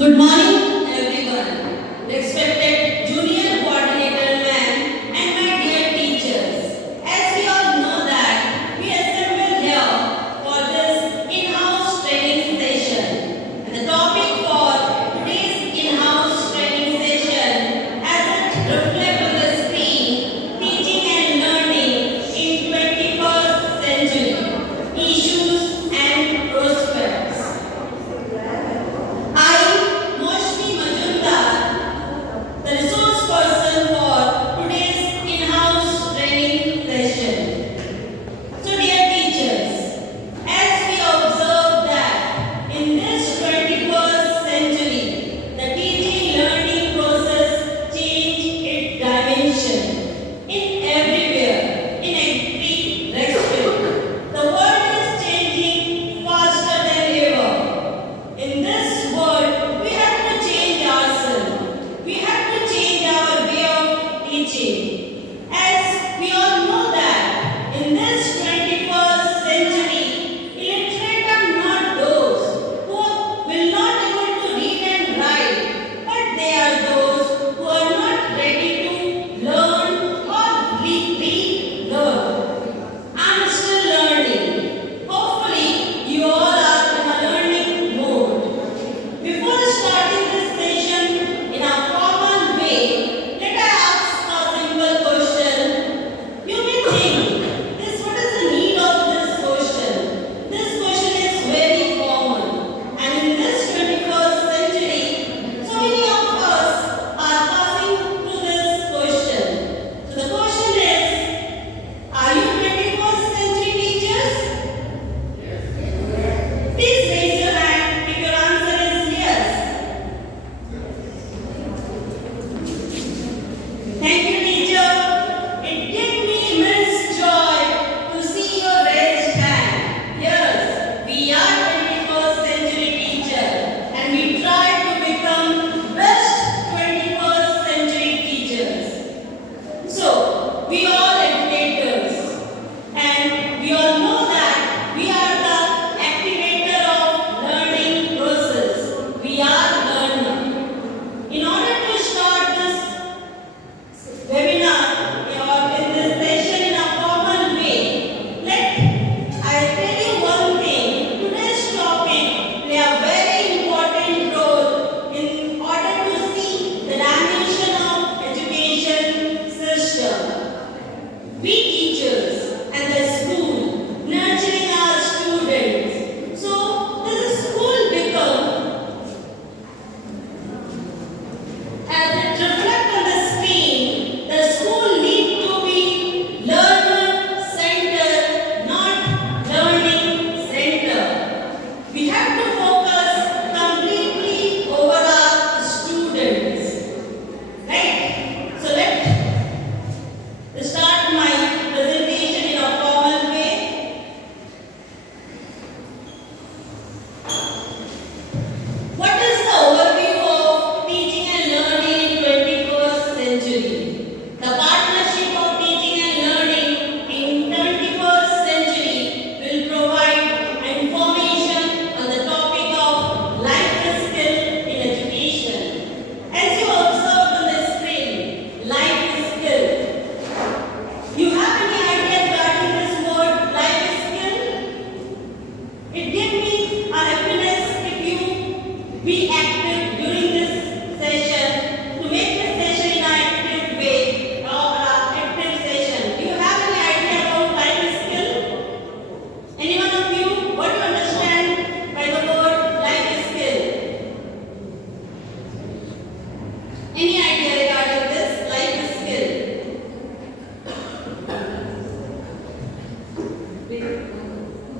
Good morning, everyone. Respected junior coordinator ma'am and my dear teachers. As we all know that we assembled here for this in-house training session. And the topic for today's in-house training session, as it reflects on the screen, teaching and learning in 21st century, issues and prospects. Mousumi Majumdar, the resource person for today's in-house training session. So dear teachers, as we observe that in this 21st century, the teaching learning process changed its dimension in everywhere, in every respect. The world is changing faster than ever. In this world, we have to change ourselves. We have to change our way of teaching. As we all know that in this 21st century, illiterate are not those who will not able to read and write, but they are those who are not ready to learn or relearn. I'm still learning. Hopefully, you all are in a learning mode. Before starting this session in a formal way, let I ask a simple question. You may think, what is the need of this question? This question is very common. And in this 21st century, so many of us are passing through this question. So the question is, are you 21st century teachers? Please raise your hand if your answer is yes. Thank you, teacher. It gave me immense joy to see your raised hand. Yes, we are 21st century teachers and we try to become best 21st century teachers. So, we are educators and we all know that we are the activator of learning process. We are learner. In order to start this webinar or in this session in a formal way, let I tell you one thing. Today's topic play a very important role in order to see the dimension of education system. We teachers and the school nurturing our students. So does the school become, as it reflects on the screen, the school needs to be learner-centered, not learning-centered. We have to focus completely over our students. Right? So let's start my presentation in a formal way. What is the overview of teaching and learning in 21st century? The partnership of teaching and learning in 21st century will provide information on the topic of life skill in education. As you observed on the screen, life skill. You have any idea regarding this word life skill? It gives me a happiness if you be active during this session to make this session in an active way or an active session. Do you have any idea about life skill? Any one of you? What do you understand by the word life skill? Any idea regarding this life skill?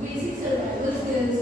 Basic survival skills,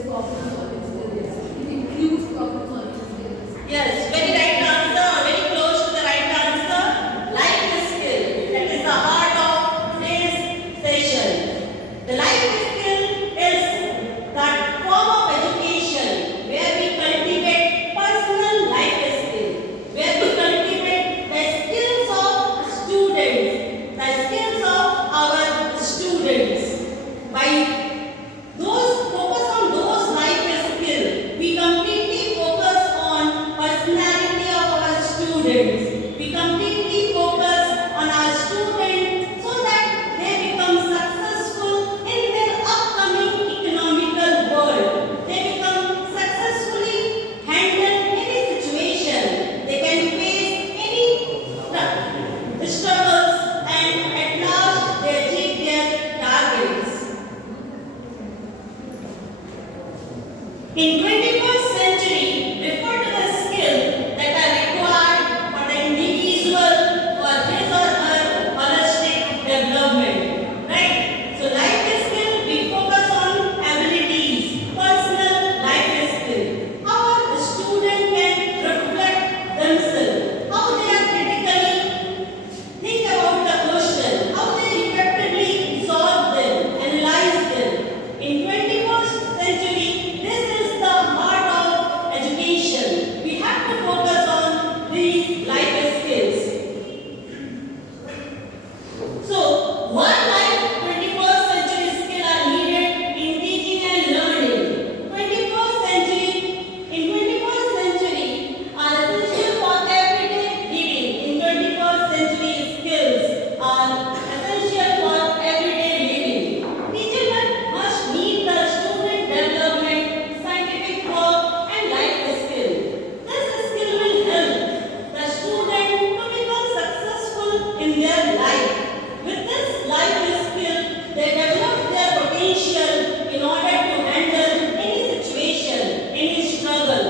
In 21st century, refer to the skills that are required for the individual for his or her holistic development. Right? So life skill, we focus on abilities, personal life skill. How a student can reflect themselves, how they are critically think about the question, how they effectively solve them, analyze them. In 21st century, this is the heart of education. We have to focus on these life skills. So, what life 21st century skills are needed in teaching and learning? 21st century, in 21st century are essential for everyday living. In 21st century skills are essential for everyday living. Teachers must meet the student development, scientific work and life skill. This skill will help the student to become successful in their life. With this life skill, they develop their potential in order to handle any situation, any struggle.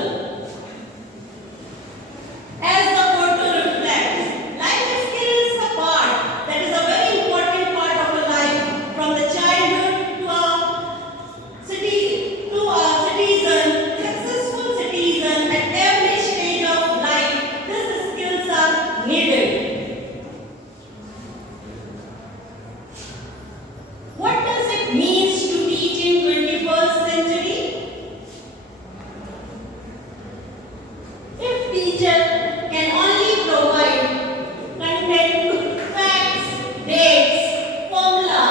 As the photo reflects, life skill is a part that is a very important part of a life, from the childhood to a citizen, successful citizen. At every stage of life, these skills are needed. What does it mean to teach in 21st century? If teacher can only provide content, facts, dates, formula,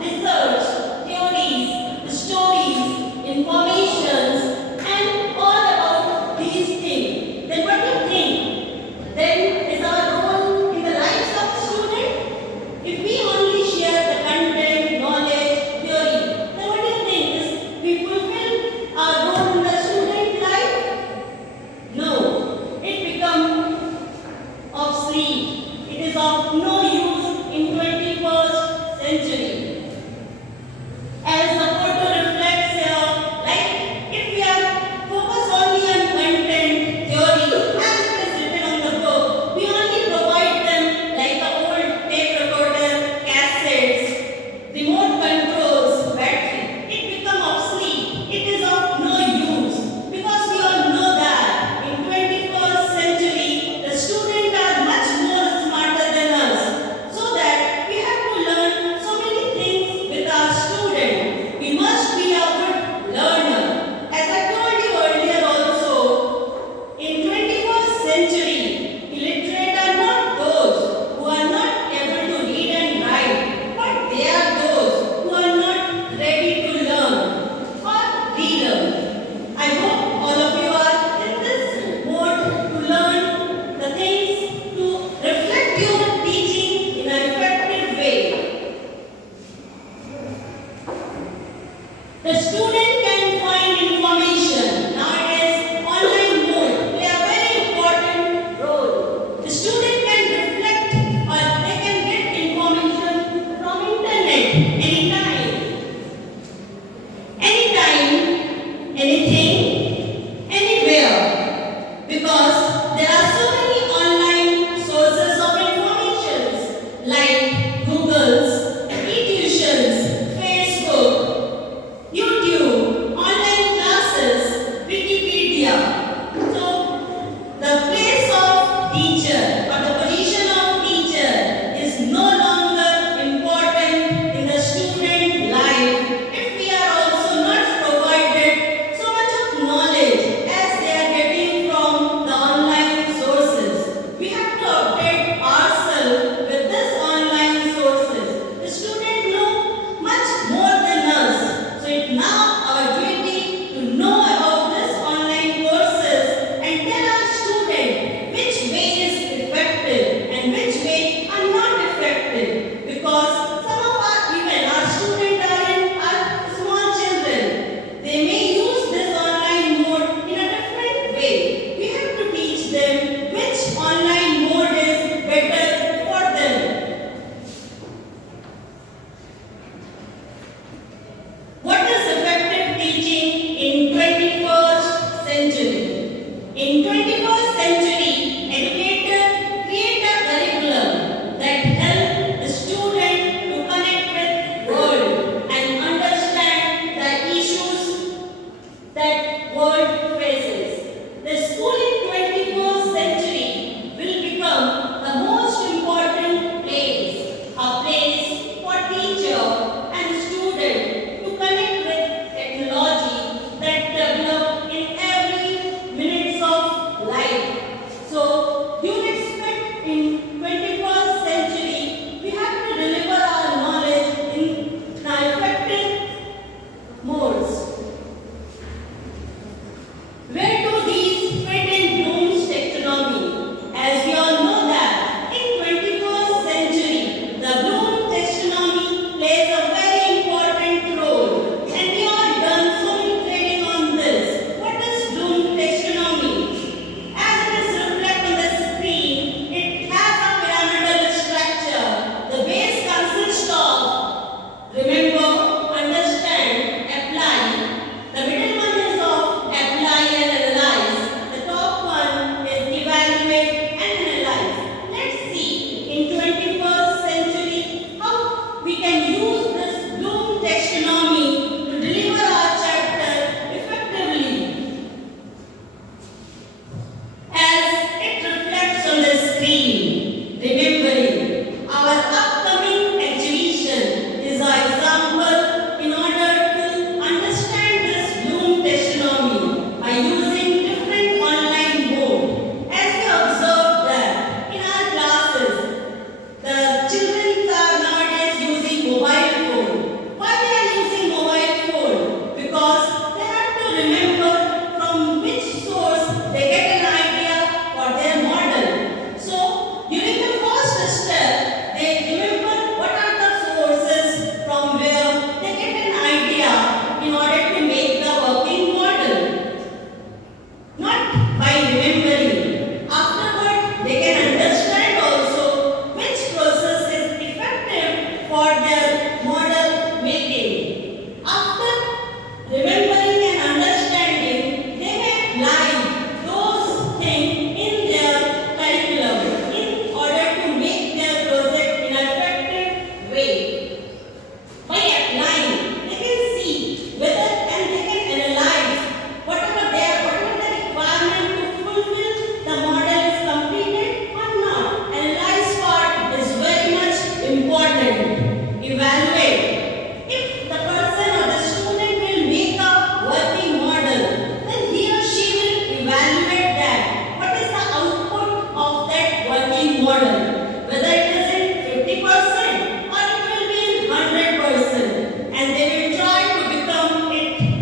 research, theories, stories, informations, and all about these things, then what do you think? Then is our role in the lives of students? If we only share the content, knowledge, theory, then what do you think? Is we fulfill our role in the student life? No, it becomes obsolete. It is of no use in 21st century. As the photo reflects here, like if we are focused only on content, theory, as it is written on the book, we only provide them like the old tape recorder, cassettes, remote controls, battery. It becomes obsolete. It is of no use, because we all know that in 21st century the students are much more smarter than us, so that we have to learn so many things with our students. We must be a good learner. As I told you earlier also, in 21st century, illiterate are not those who are not able to read and write, but they are those who are not ready to learn or relearn. I hope all of you are in this mode to learn the things, to reflect your teaching in an effective way. The student can find information. Nowadays, online mode play a very important role. The student can reflect, or they can get information from internet anytime, anything, anywhere. Because there are so many online sources of information like Google's, e-tuitions, Facebook, YouTube, online classes, Wikipedia. So, the place of teacher or the position of teacher is no longer important in the student life if we are also not provided so much of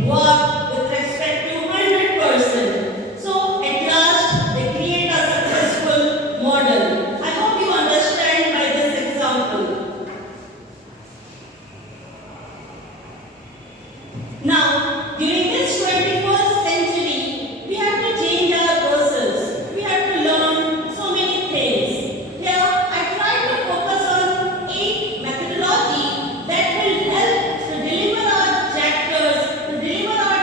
work with respect to 100%. So at last they create a successful model. I hope you understand by this example. Now, during this 21st century, we have to change our process. We have to learn so many things. Here, I try to focus on 8 methodologies that will help to deliver our chapters, to deliver our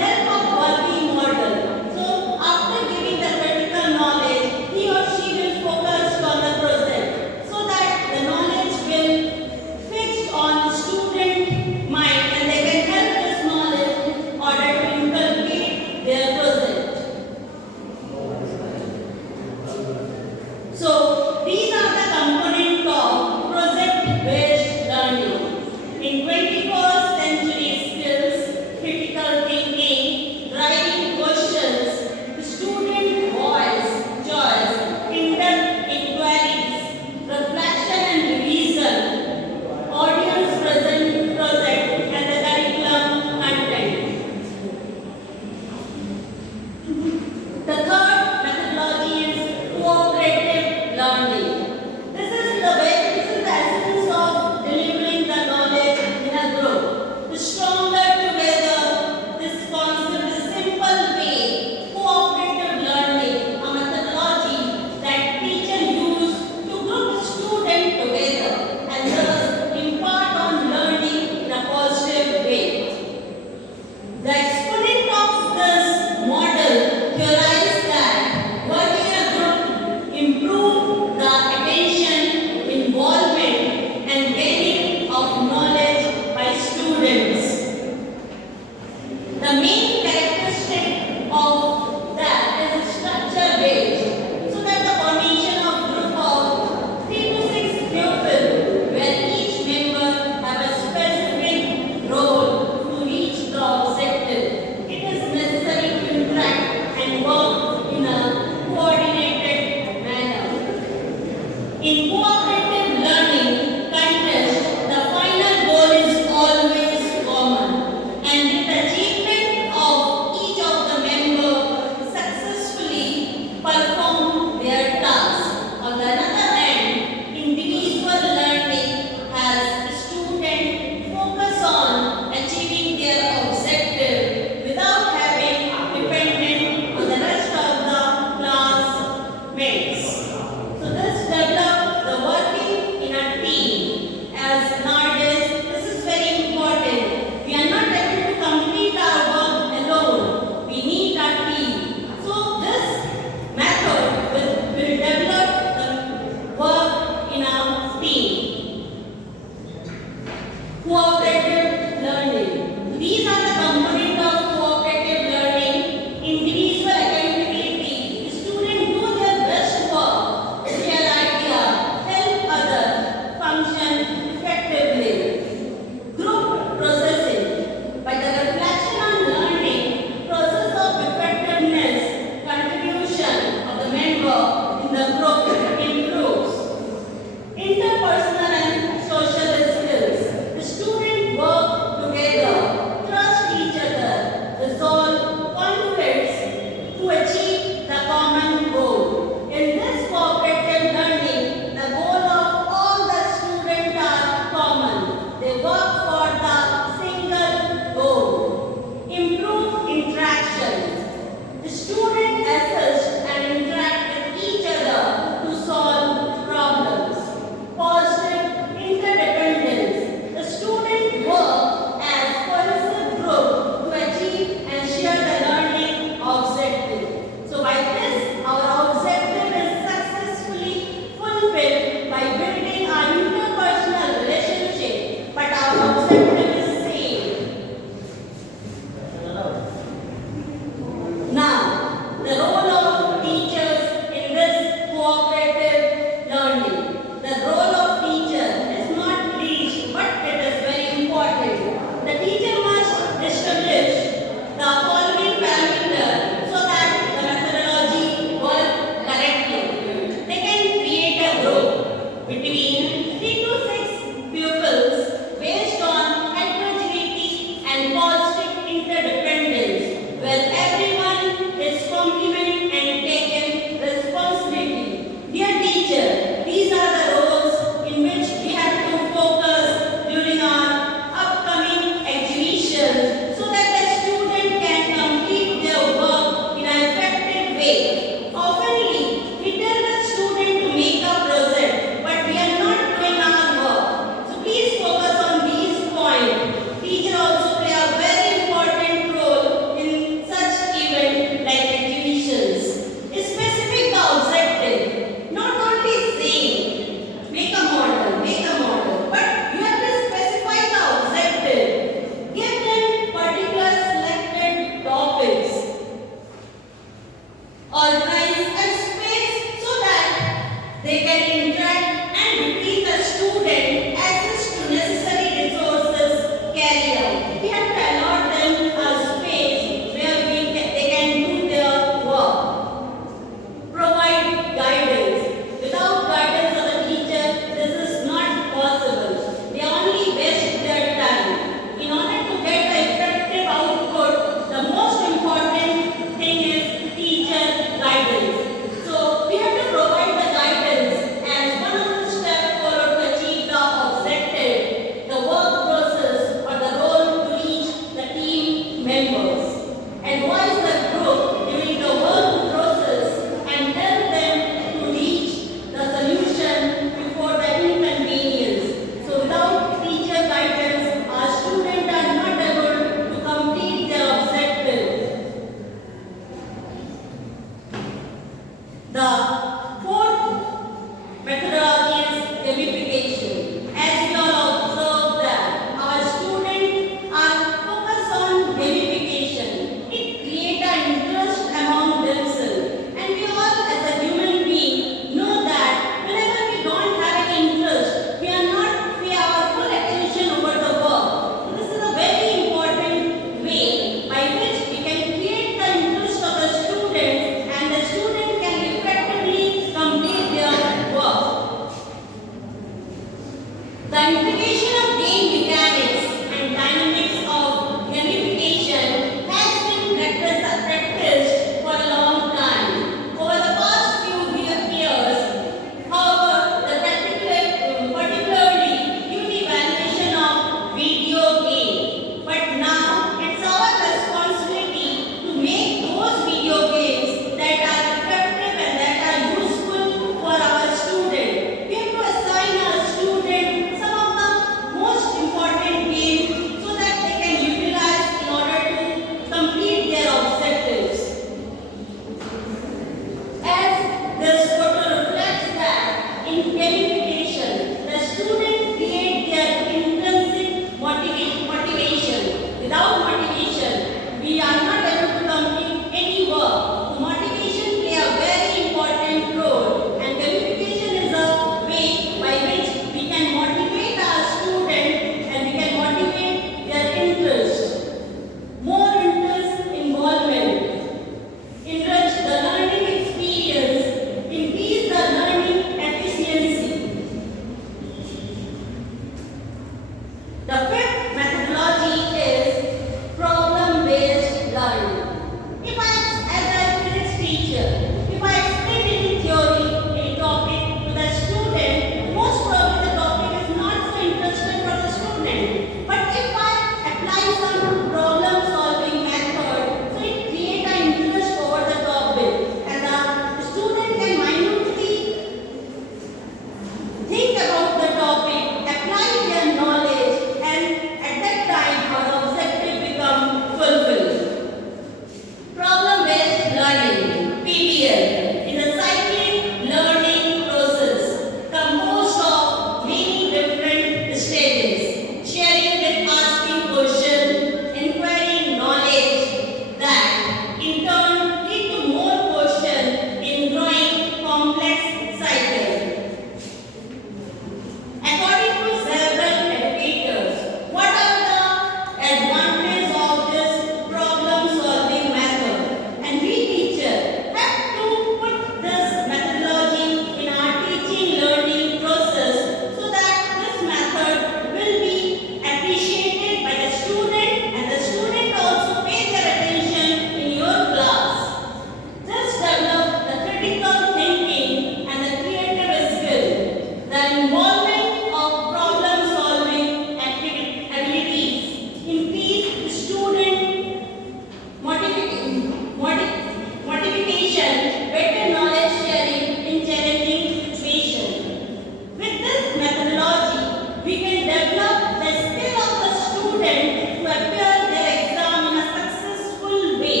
student to appear their exam in a successful way.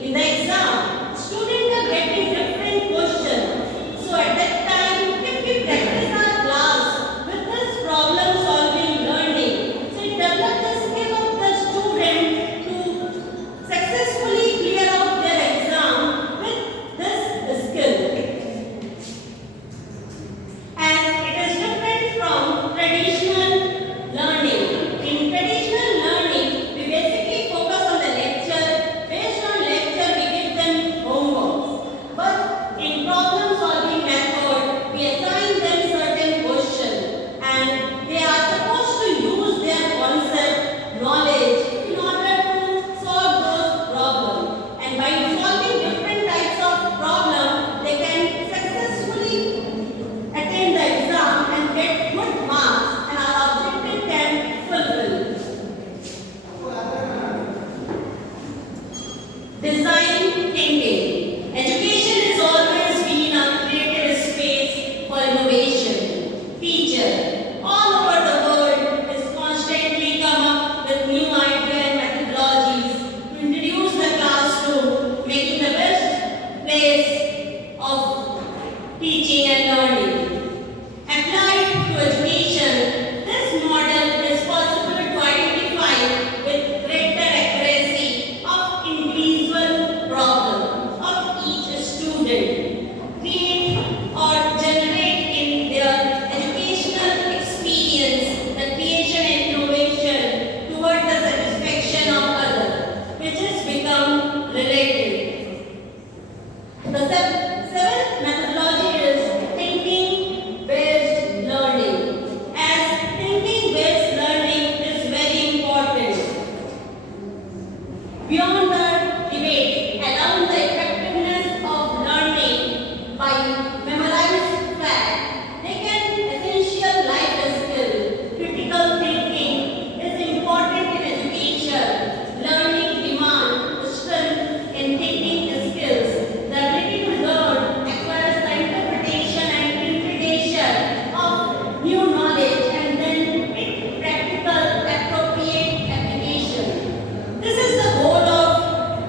In the exam, students are getting different questions. So at that time, if we practice our class with this problem solving learning, so it develops the skill of the student to successfully clear out their exam with this skill. And it is different from traditional learning. In traditional learning, we basically focus on the lecture. Based on lecture, we give them homework. But in problem solving method, we assign them certain questions and they are supposed to use their concept, knowledge in order to solve those problems. And by solving different types of problems, they can successfully attend the exam and get good marks and our objective can fulfill. Design thinking. Education has always been a creative space for innovation. Teacher all over the world is constantly come up with new ideas and methodologies to introduce the classroom, making the best place of teaching and learning. Applied to education, this model is possible to identify with greater accuracy of individual problem of each student, create or generate in their educational experience the creation and innovation toward the satisfaction of others, which has become related. The seventh methodology is thinking-based learning. As thinking-based learning is very important. Beyond the debate around the effectiveness of learning by memorized fact, they can essential life skill. Critical thinking is important in education. Learning demand strength in thinking skills. The ability to learn acquires the interpretation and integration of new knowledge and then its practical appropriate application. This is the goal of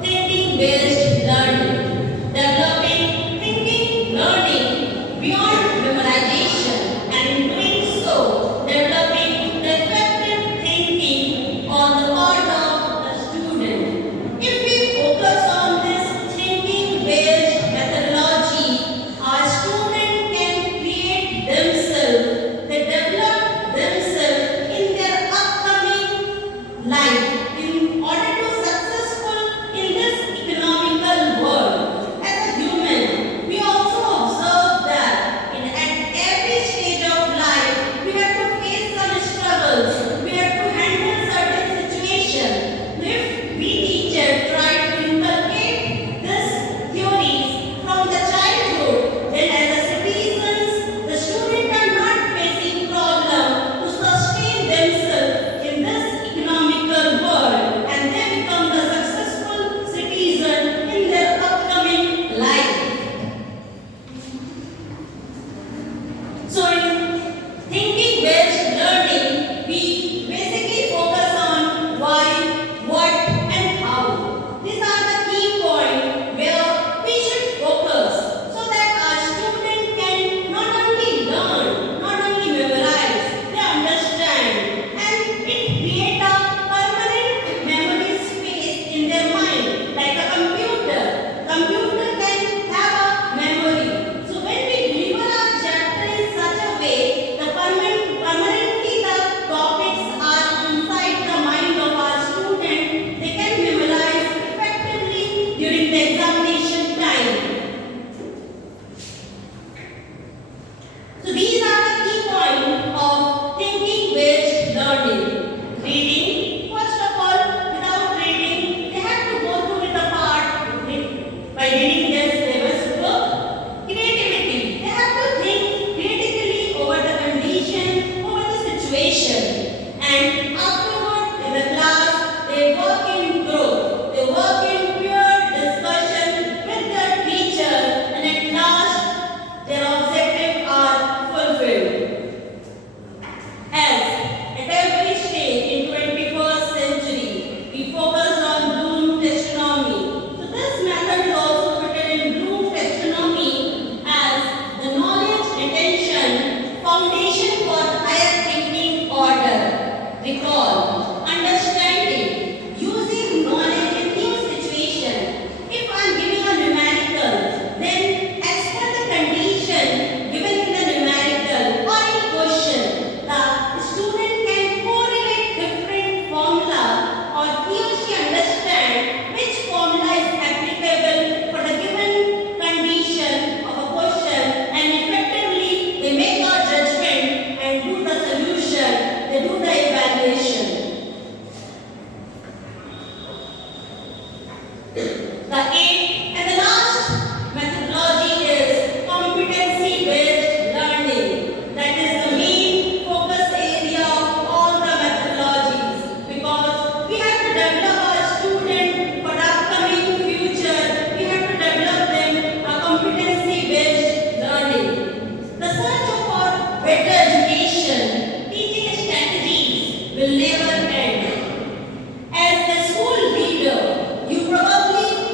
The eighth and the last methodology is competency-based learning. That is the main focus area of all the methodologies, because we have to develop our student for the upcoming future. We have to develop them a competency-based learning. The search for better education, teaching strategies will never end. As the school leader, you probably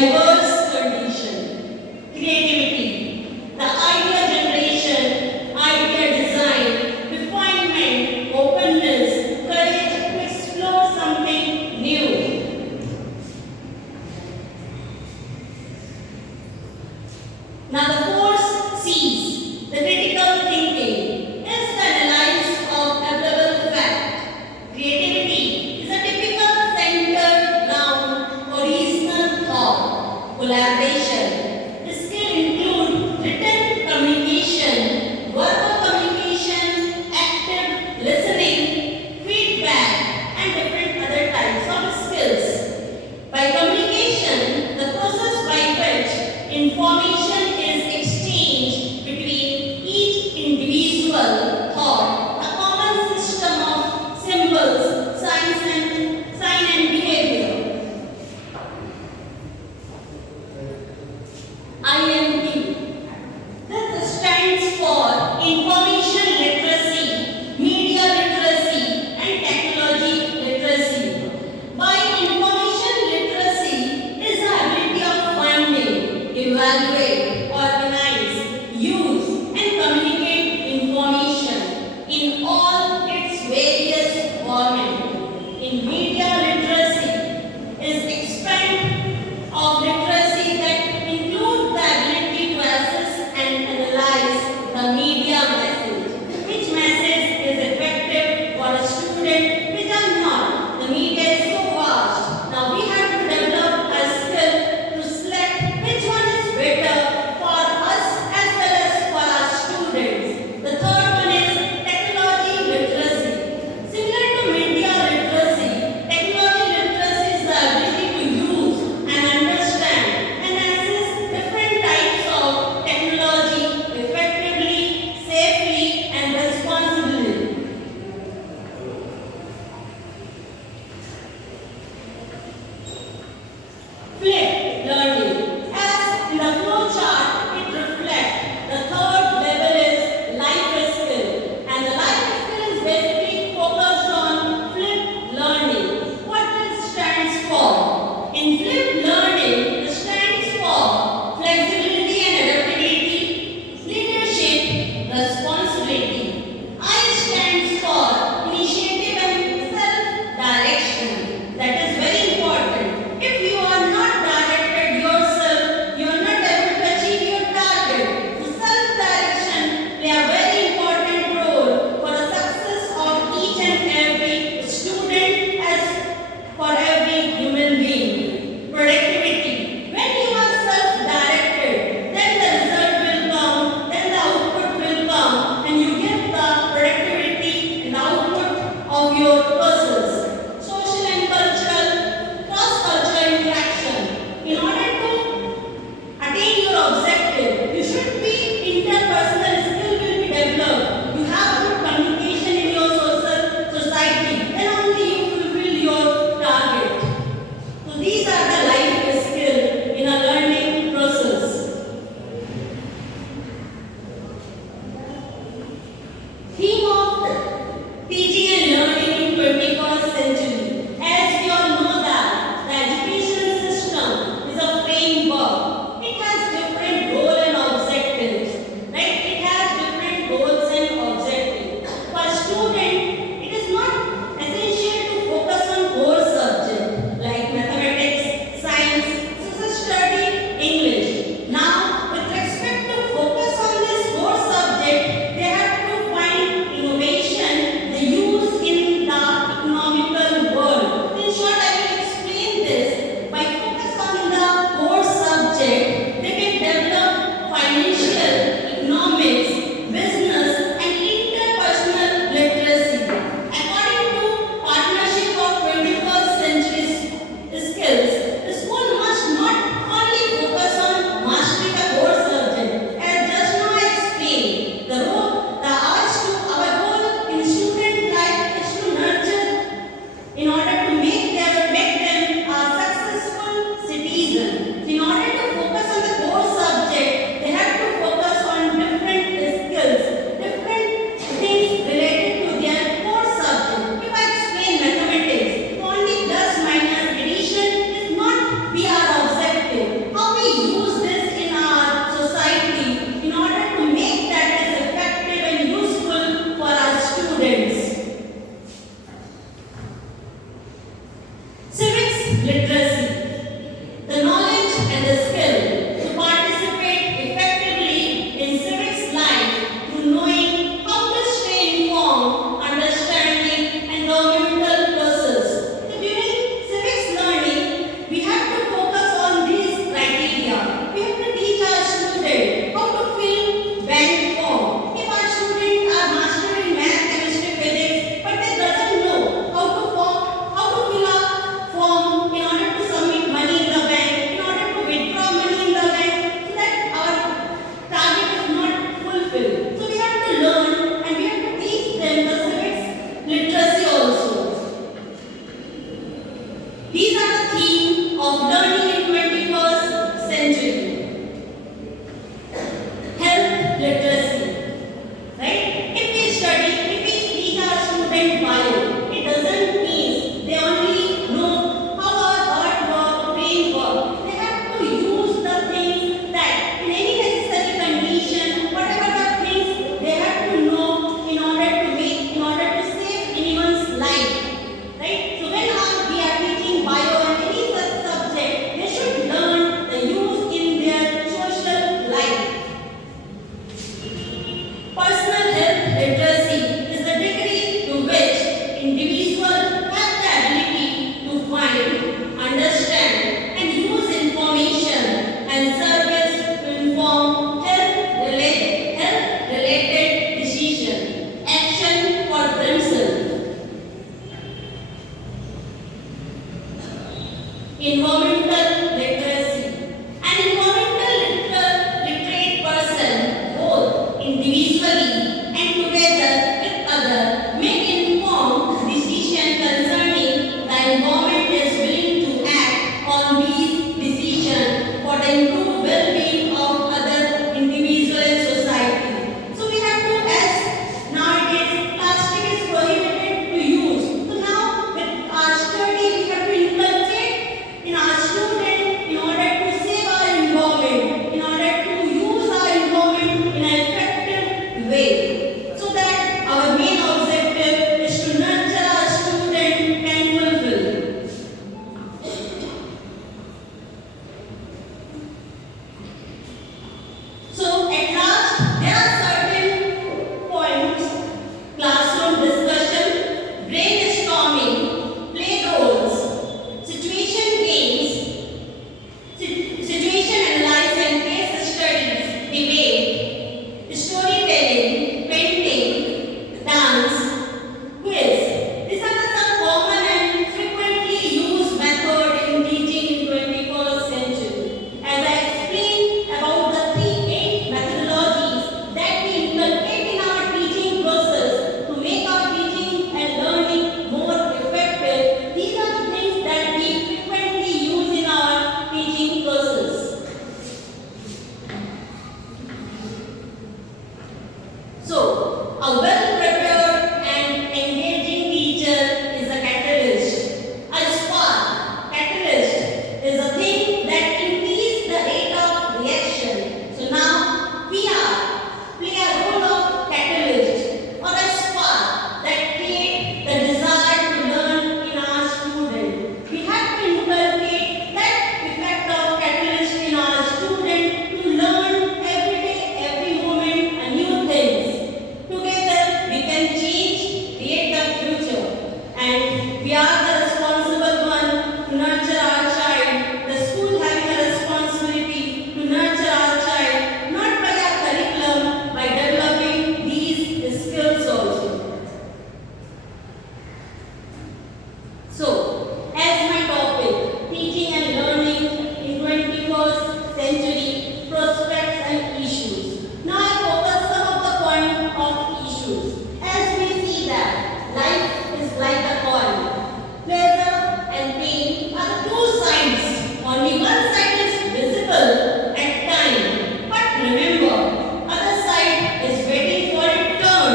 diverse condition. Creativity, the idea generation, idea design, refinement, openness, courage to explore something new. Now the fourth C's, the critical thinking, is the analysis of available fact. Creativity is a typical centered ground for reasonable thought, collaboration. The skill include written communication, verbal communication, active listening, feedback, and different other types of skills. By communication, the process by which information is exchanged between each individual thought, a common system of symbols, sign and behavior. skill to participate effectively in civics life through knowing how to stay informed, understanding, and governmental process. So during civics learning, we have to focus on these criteria. We have to teach our students how to fill blank form. If our students are master in math, chemistry, physics, but they doesn't know how to fill a form in order to submit money in the bank, in order to withdraw money in the bank, so that our target is not fulfilled. So we have to learn and we have to teach them the civics literacy also. These are the theme of learning in 21st century. Health literacy. Right? If we teach our student bio, it doesn't mean they only know how our heart works, brain works. They have to use the things that in any necessary condition, whatever the things they have to know in order to save anyone's life. Right? So when we are teaching bio and any such subject, they should learn the use in their social life. Personal health literacy is the degree to which individuals have the ability to find, understand, and use information and service to inform health-related decision, action for themselves. Environmental literacy. An literate person, both individually and together with others, make informed decisions concerning the environment is willing to act on these decisions for the improved well-being of other individuals and society. So we have to, as nowadays plastic is prohibited to use. So now with our study we have to inculcate in our students in order to save our environment, in order to use our environment in an effective way, so that our main objective is to nurture our student and fulfill. So at last, there are certain points: classroom discussion, brainstorming, play roles, situation games, situation analysis and case studies, debate, storytelling, painting, dance, quiz. These are some common and frequently used methods in teaching in 21st century. As I explained about the 8 methodologies that we inculcate in our teaching process to make our teaching and learning more effective, these are the things that we frequently use in our teaching process. So, a well-prepared and engaging teacher is a catalyst. A spark, catalyst, is a thing that increases the rate of reaction. So now, we play a role of catalyst or a spark that creates the desire to learn in our student. We have to inculcate that effect of catalyst in our student to learn every day, every moment, a new things. Together, we can change, create the future, and we are the responsible one to nurture our child. The school having a responsibility to nurture our child, not by our curriculum, by developing these skills also. So, as my topic, teaching and learning in 21st century, prospects and issues. Now I focus some of the point of issues. As we see that life is like a coin. Pleasure and pain are two sides. Only one side is visible at time. But remember, other side is waiting for its turn.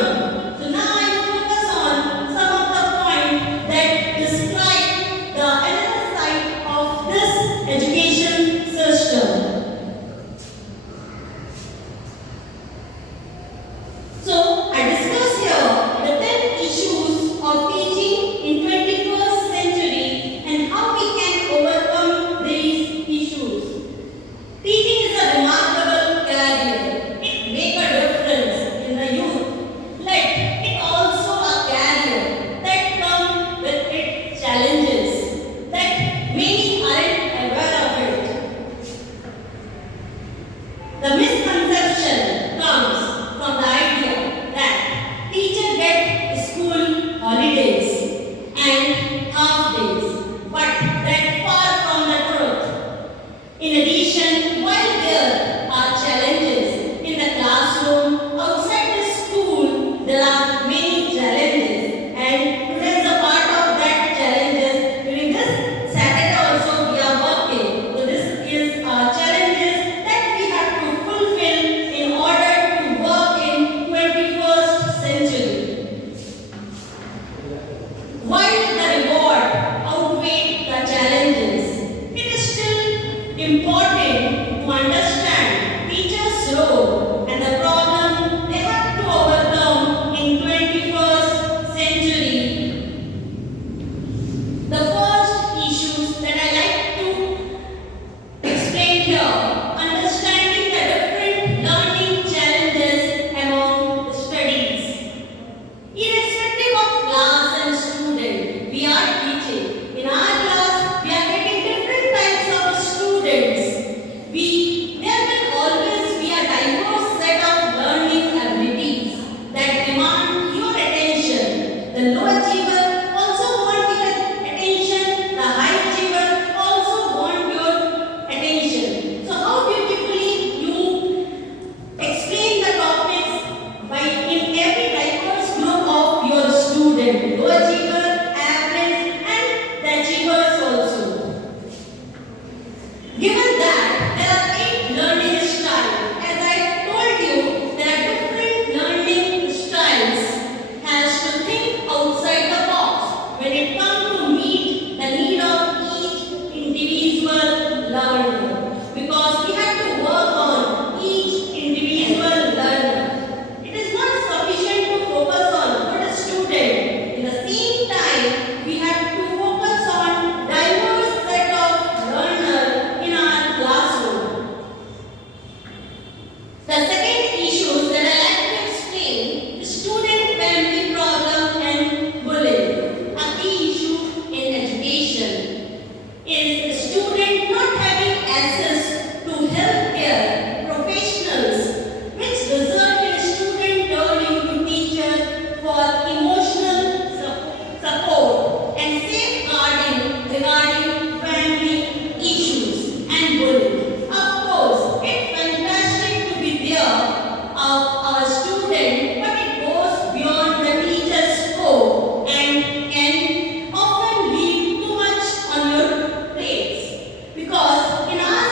So now I focus on some of the points that describe the another side of this education system. The misconception comes from the idea that teachers get school holidays and half days, but that's far from the truth. In addition, while there are challenges in the classroom, outside the school, there are many challenges, and today is a part of that challenges. During this Saturday also we are working. So this is challenges that we have to fulfill in order to work in 21st century. While the reward outweighs the challenges, it is still important to understand teachers' role and the problem they have to overcome in 21st century. The first issues that I like to explain here, understanding the different learning challenges among studies. Irrespective of class and student, we are teaching. In our class, we are getting different types of students. There will always be a diverse set of learning abilities that demand your attention. The low achiever also want your attention. The high achiever also want your attention. So how beautifully you explain the topics by in every diverse group of your student. Low achiever, average, and the achievers also. Given that there are 8 learning styles, as I told you, there are different learning styles. Has to think outside the box when it comes to meet the need of each individual learner. Because we have to work on each individual learner. It is not sufficient to focus on good student. In the same time, we have to focus on diverse set of learners in our classroom. The second issue that I like to explain is student family problem and bullying. A key issue in education is student not having access to healthcare professionals, which result in student turning to teacher for emotional support and safeguarding regarding family issues and bullying. Of course, it's fantastic to be there of our student, but it goes beyond the teacher's scope and can often leave too much on your plates. Because in our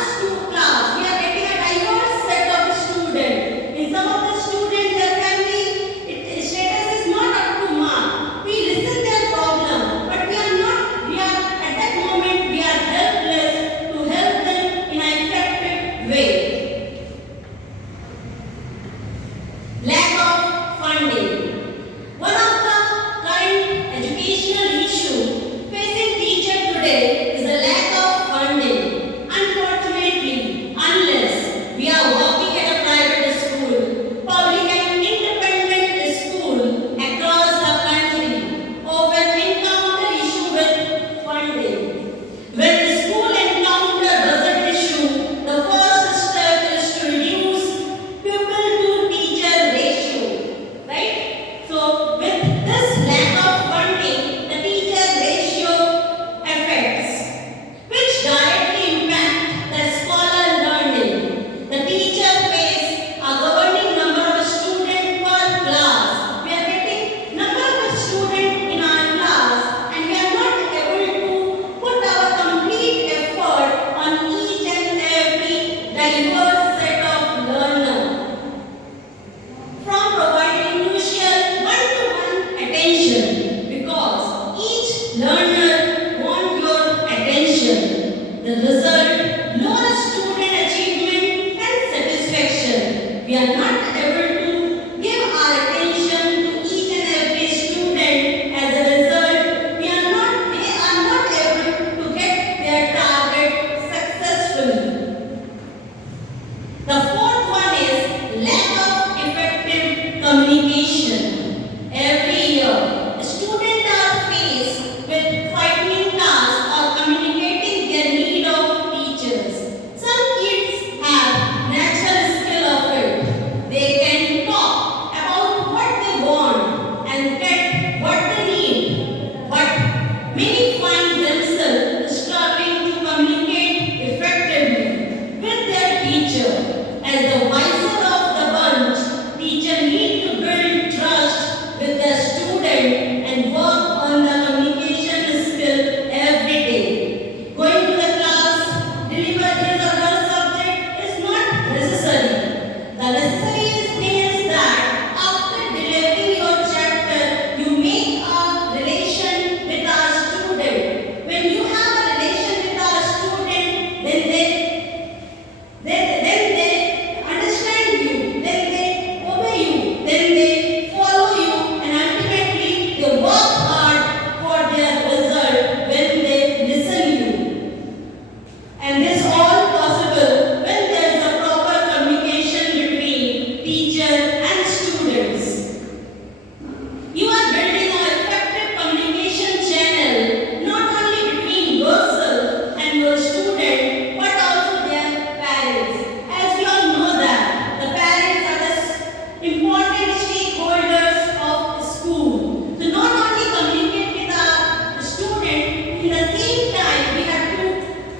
class, we are getting a diverse set of students. In some of the students, their family status is not up to mark. We listen their problem, but at that moment, we are helpless to help them in an effective way. Lack of funding. One of the current educational issues facing teachers today is the lack of funding. Unfortunately, unless we are working at a private school, public and independent school across the country often encounter issue with funding. When the school encounter budget issue, the first step is to reduce pupil to teacher ratio, right? So with this lack of funding, the teacher ratio affects, which directly impact the scholar learning. The teacher face a governing number of students per class. We are getting number of students in our class, and we are not able to put our complete effort on each and every diverse set of learner. From providing crucial one-to-one attention, because each learner wants your attention. The result, lower student achievement and satisfaction. We are not able to give our attention to each and every student. As a result, they are not able to get their target successfully. The fourth one is lack of effective communication. Every year, students are faced with frightening tasks or communicating their need of teachers. Some kids have natural As the wiser of the bunch, teacher need to build trust with their student and work on the communication skill every day. Going to the class, deliver his or her subject is not necessary. The necessary thing is that after delivering your chapter, you make a relation with our student. When you have a relation with our student, then they understand you, then they obey you, then they follow you, and ultimately they work hard for their result when they listen you. And this all possible when there is a proper communication between teacher and students. You are building an effective communication channel not only between yourself and your student but also their parents. As we all know that the parents are the important stakeholders of school. So not only communicate with our student, in the same time we have to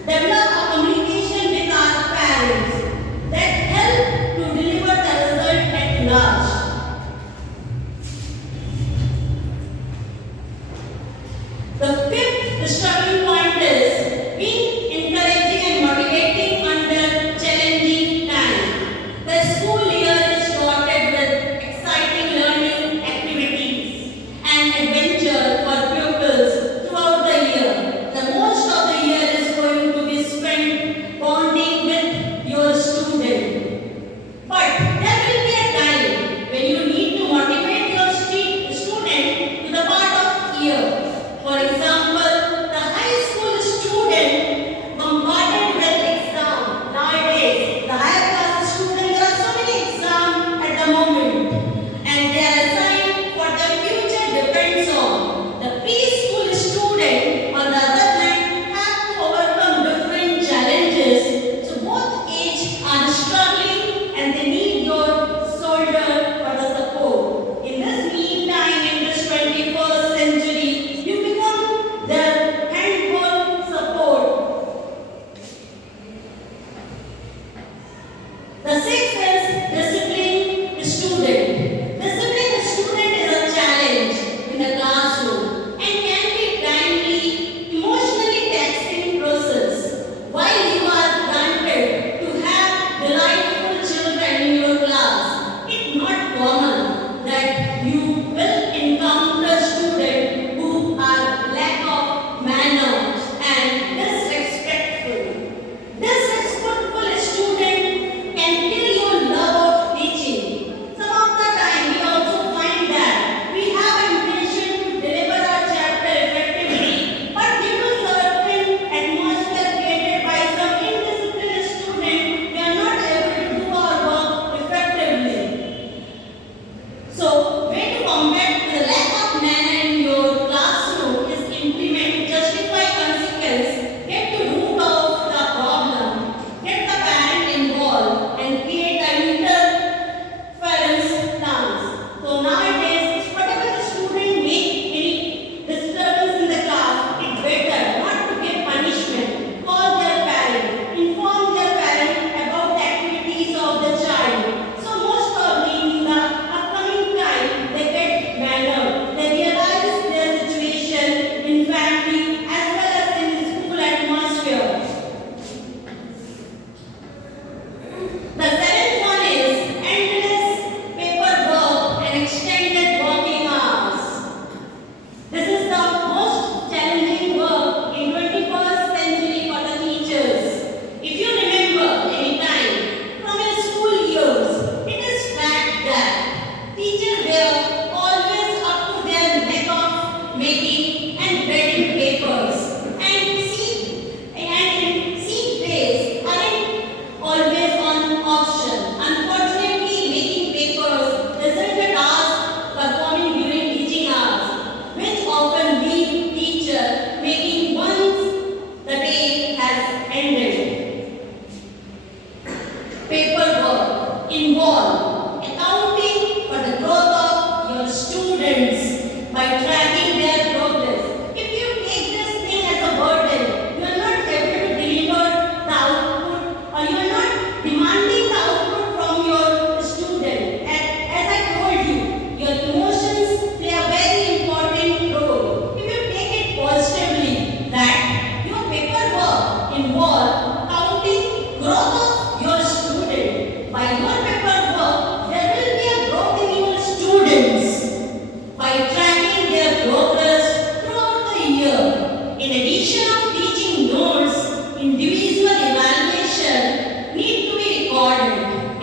develop a communication with our parents that help to deliver the result at large. The fifth struggling point is being encouraging and motivating under challenging time. The school year is dotted with exciting learning activities and adventure for pupils throughout the year. The most of the year is going to be spent bonding with your student. But there will be a time when you need to motivate your student to the part of year. For example, the high school student bombarded with exam. Nowadays, the higher class students, there are so many exams at the moment, and they are assigned for their future depends on. The preschool student, on the other hand, have to overcome different challenges. So both age are struggling and they need your shoulder for the support. In this meantime, in this 21st century, you become their handhold support. The sixth is discipline the student. Discipline the student is a challenge in the classroom and can be timely, emotionally taxing process. While you are granted to have delightful children in your class, it's not common that you will encounter students who are lack of manner and disrespectful. Disrespectful student can kill your love of teaching. Some of the time we also find that we have intention to deliver our chapter effectively, but due to certain atmosphere created by some indisciplined student, we are not able to do our work effectively. So, way to combat the lack of manner in your classroom is implement justify consequence, get to root of the problem, get the parent involved, and create an interference plans. So nowadays, whatever the student make any disturbance in the class, it's better not to give punishment. Call their parent, inform their parent about the activities of the child. So most probably in the upcoming time, they get mannered. They realize their situation in family as well as in school atmosphere. The seventh one is endless paperwork and extended working hours. This is the most challenging work in 21st century for the teachers. If you remember any time from your school years, it is fact that teachers were always up to their neck of making and grading papers, and seat days aren't always on option. Unfortunately, making papers isn't a task performing during teaching hours, which often leave teacher making once the day has ended. Paperwork involve accounting for the growth of your students by tracking their progress. If you take this thing as a burden, you are not able to deliver the output, or you are not demanding the output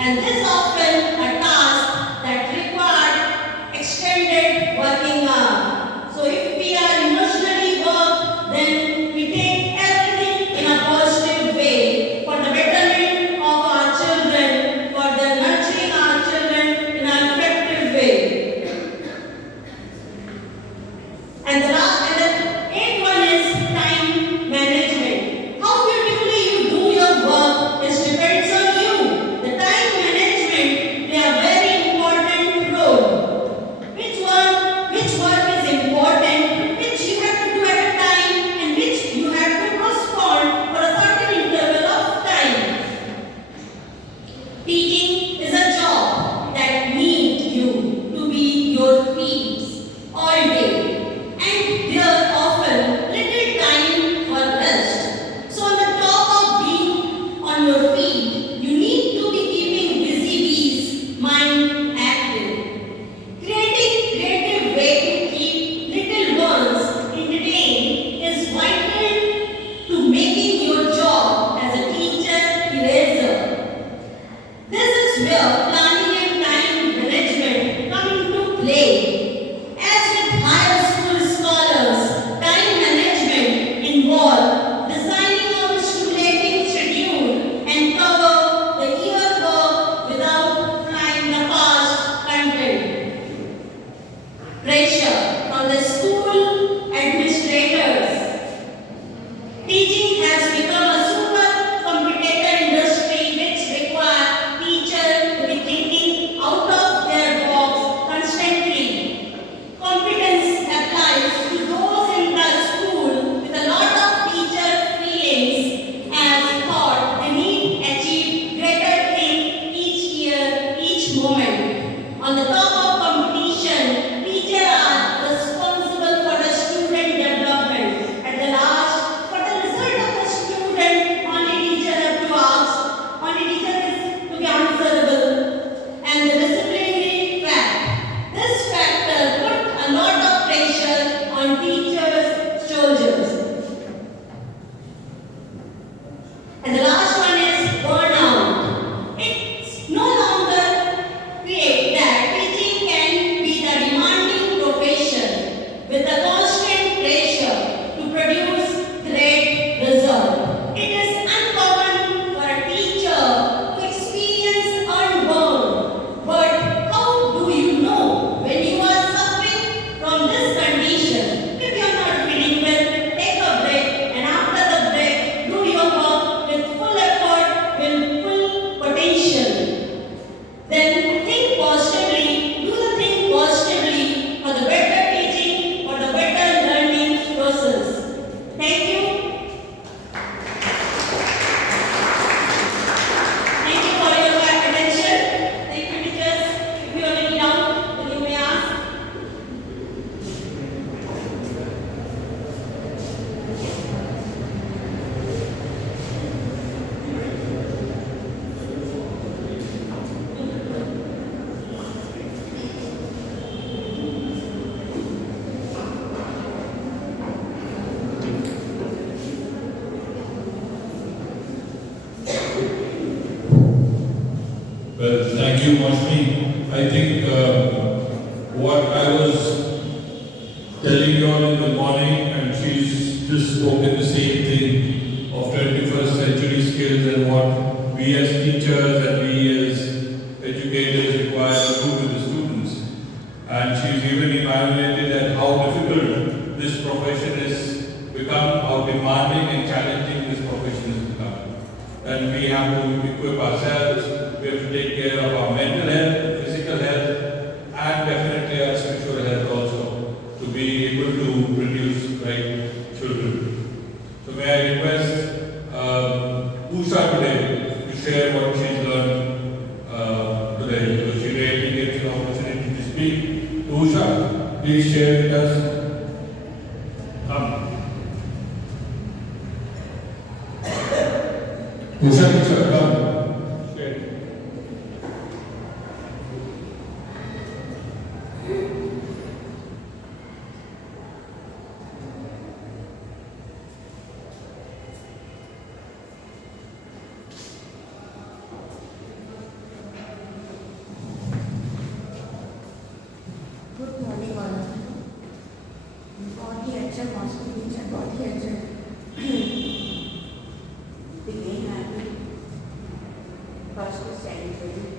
and this often a task that required extended working hours. So if we are emotionally work, then we take everything in a positive way for the betterment of our children, for the nurturing our children in an effective way. And the eighth one is time management. How beautifully you do your work is depends on you. The time management play a very important role. Which work is important, which you have to do at a time, and which you have to postpone for a certain interval of time. Teaching is a job that needs you to be your feet all day. And there often little time for rest. So on the top of being on your feet, you need to be keeping busy bees mind active. Creating creative way to keep little ones entertained is vital to making your job as a teacher eraser. This is where planning and time management come into play. As with higher school scholars, time management involves designing a stimulating schedule and cover the year work without flying the past content. Pressure from the school administrators. Teaching has become a super competitor industry which requires teachers to be thinking out of their box constantly. Competence applies to those in the school with a lot of teacher feelings as thought they need achieve greater thing each year, each moment. On the top of competition, teachers are responsible for the student development. At the last, for the result of the student, only teacher have to ask, only teacher is to be answerable. And the disciplinary fact. This factor put a lot of pressure on teachers' shoulders. And the last one is burnout. It's no longer create that teaching can be the demanding profession with the constant pressure to produce great result. It is uncommon for a teacher to experience unburn. But how do you know when you are suffering from this condition? If you are not feeling well, take a break, and after the break, do your work with full effort, with full potential. Then think positively, do the thing positively for the better teaching, for the better learning process. Thank you. Thank you for your attention. Thank you, teachers. If you have any doubt, then you may ask. Well, thank you, Mousumi. I think what I was telling you all in the morning, and she's just spoken the same thing of 21st century skills and what we as teachers and we as educators require to do with the students. And she's even evaluated at how difficult this profession has become, how demanding and challenging this profession has become. And we have to equip ourselves, we have to take care of our mental health, physical health, and definitely our spiritual health also, to be able to produce right children. So may I request Usha today to share what she's learned today. So she really gets an opportunity to speak. Usha, please share with us. Come. Usha, teacher, come. Share. Good morning all of you. बहुत ही अच्छा मौसम teacher, बहुत ही अच्छा begin happy first century